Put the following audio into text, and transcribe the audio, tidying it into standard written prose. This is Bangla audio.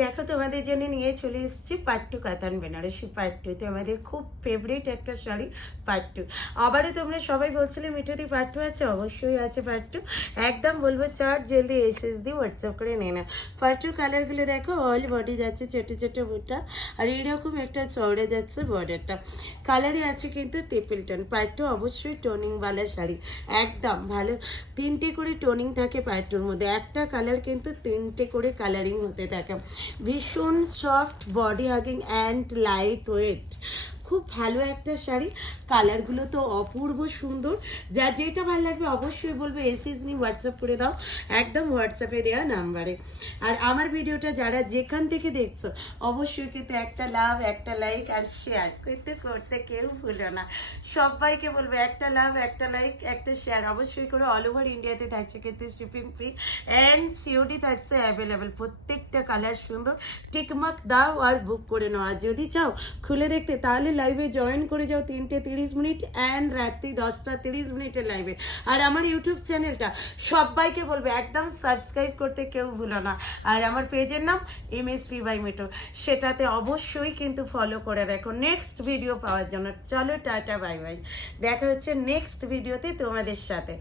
দেখো তোমাদের জন্য নিয়ে চলে এসেছি পাট্টু কাতান বেনারসি পাট্টুতে আমাদের খুব ফেভারিট একটা শাড়ি পাট্টু। আবারও তোমরা সবাই বলছিলে মিঠুদি পাট্টু আছে, অবশ্যই আছে পাট্টু। একদম বলবো চট জলদি এসএসডি হোয়াটসঅ্যাপ করে নে না। পাট্টুর কালারগুলো দেখো, অল বডি যাচ্ছে ছোটো ছোটো বুটা, আর এইরকম একটা চওড়ে যাচ্ছে বর্ডারটা। কালারে আছে কিন্তু ট্রিপল টোন। পাট্টু অবশ্যই টোনিংওয়ালা শাড়ি, একদম ভালো। তিনটে করে টোনিং থাকে পাট্টুর মধ্যে, একটা কালার কিন্তু তিনটে করে কালারিং হতে থাকে। ভীষণ soft, body hugging and light weight, খুব ভালো একটা শাড়ি। কালারগুলো তো অপূর্ব সুন্দর। যা যেটা ভালো লাগবে অবশ্যই বলবো এসএস নি হোয়াটসঅ্যাপ করে দাও, একদম হোয়াটসঅ্যাপে দেওয়া নাম্বারে। আর আমার ভিডিওটা যারা যেখান থেকে দেখছো অবশ্যই কিন্তু একটা লাভ, একটা লাইক আর শেয়ার করতে কেউ ভুলো না। সবাইকে বলবো একটা লাভ, একটা লাইক, একটা শেয়ার অবশ্যই করে। অল ওভার ইন্ডিয়াতে থাকছে কিন্তু শিপিং ফ্রি অ্যান্ড সিওডি থাকছে অ্যাভেলেবেল। প্রত্যেকটা কালার সুন্দর। টিকমার্ক দাও আর বুক করে নাও। আর যদি চাও খুলে দেখতে তাহলে লাইভে জয়েন করে যাও 3:30 অ্যান্ড রাত্রি 10:30 লাইভে। আর আমার ইউটিউব চ্যানেলটা সবাইকে বলবে একদম সাবস্ক্রাইব করতে কেউ ভুলো না। আর আমার পেজের নাম MSP বাই মিঠু, সেটাতে অবশ্যই কিন্তু ফলো করে রাখো নেক্সট ভিডিও পাওয়ার জন্য। চলো টাটা বাই বাই, দেখা হচ্ছে নেক্সট ভিডিওতে তোমাদের সাথে।